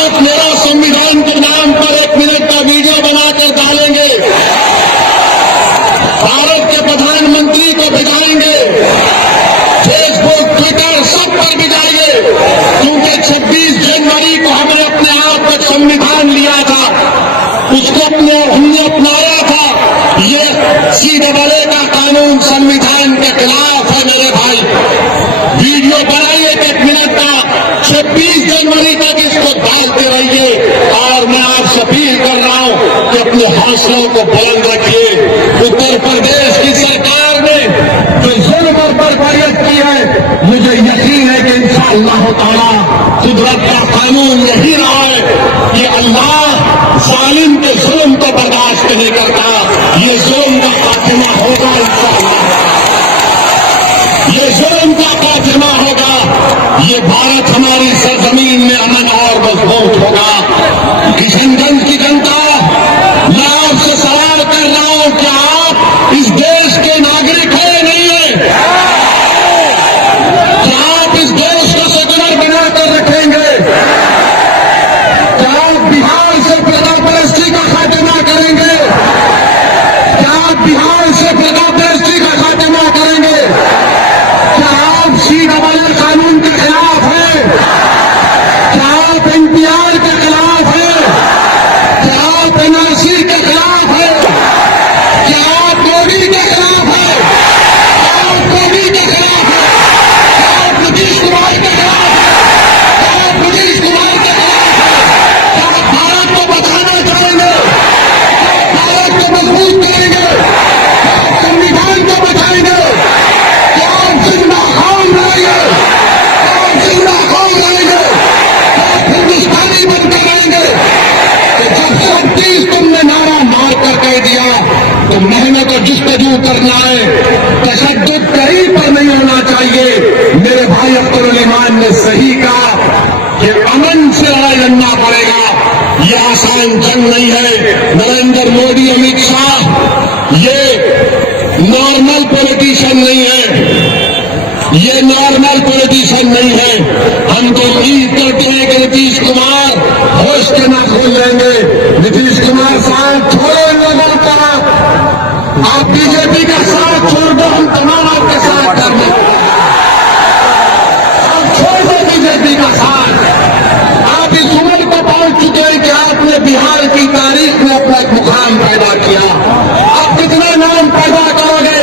आप मेरा संविधान के नाम पर 1 मिनट का वीडियो बनाकर डालेंगे, भारत के प्रधानमंत्री को भिजाएंगे, फेसबुक, ट्विटर सब पर भिजाएंगे, क्योंकि 26 जनवरी को हमने अपने आप एक संविधान लिया था, उसको हमने अपनाया था। ये CAA का कानून संविधान के खिलाफ है मेरे भाई। वीडियो बनाइए 1 मिनट का, 26 जनवरी तक इसको डालते रहिए। और मैं आपसे अपील कर रहा हूं कि अपने हौसलों को बुलंद रखिए। उत्तर प्रदेश की सरकार ने जो जुल्म और बर्बरियत की है, मुझे यकीन है कि इंशाअल्लाह ताला कुदरत का कानून यही रहा है कि अल्लाह जालिम के जुल्म को बर्दाश्त नहीं करता। ये जुल्म का खात्मा होगा इंशाअल्लाह, ये जुल्म का खात्मा होगा। ये भारत हमारी सरजमीन में अमन और मजबूत होगा। किशनगंज की जनता, मैं आपसे सवाल कर रहा हूं, क्या आप इस देश के नागरिक हैं नहीं है? क्या आप इस देश को सेकुलर बनाकर रखेंगे? क्या आप बिहार से प्रजापरस्ती का खात्मा करेंगे? क्या आप बिहार से प्रजापरस्ती का खात्मा करेंगे? क्या आप CAA कानून के खिलाफ हैं? क्या आप NPR के खिलाफ हैं? क्या आप NRC के खिलाफ हैं? क्या आप मोदी के खिलाफ हैं? क्या आप मोदी के खिलाफ हैं? क्या आप नीतीश कुमार के खिलाफ हैं? क्या आप नीतीश कुमार के खिलाफ हैं? क्या आप भारत को बचाना चाहेंगे? क्या आप भारत को मजबूत करेंगे? क्या आप संविधान को बचाएंगे? क्या आप जिंदा कौम रहेंगे? क्या आप जिंदा कौम रहेंगे? क्या आप हिंदुस्तानी बनकर रहेंगे? तो जब 36 तुमने नारा मार कर कह दिया तो मेहनत और जुस्तजू करना है, तशद्दुद कहीं पर नहीं होना चाहिए। मेरे भाई अब्दुल ईमान ने सही कहा कि अमन से लड़ाई लड़ना पड़ेगा। ये आसान जंग नहीं है। नरेंद्र मोदी, अमित शाह ये नॉर्मल पॉलिटिशियन नहीं है, ये नॉर्मल पॉलिटिशियन नहीं है। हम तो उम्मीद करते हैं कि नीतीश कुमार होश के ना खोल लेंगे। नीतीश कुमार साथ छोड़ो इन लोगों का, आप बीजेपी का साथ छोड़ दो, हम तमाम आपके साथ कर दें। आप छोड़ दो बीजेपी का साथ। आप इस उम्र को पहुंच चुके हैं कि आपने बिहार की तारीख में अपना एक मुकाम पैदा किया। आप कितना नाम पैदा करोगे?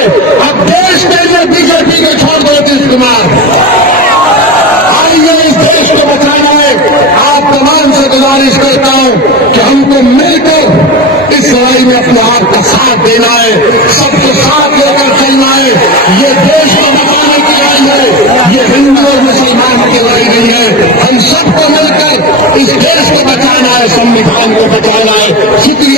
अब देश के लिए बीजेपी को छोड़ दो नीतीश कुमार। आइए, इस देश को बचाना है। आप तमाम से गुजारिश करता हूं कि हमको मिलकर इस लड़ाई में अपने आप का साथ देना है, सबको साथ लेकर चलना है। ये देश को बचाने की लड़ाई है, ये हिंदू और मुसलमान की लड़ाई नहीं है। हम सबको मिलकर इस देश को बचाना है, संविधान को बचाना है। शुक्रिया।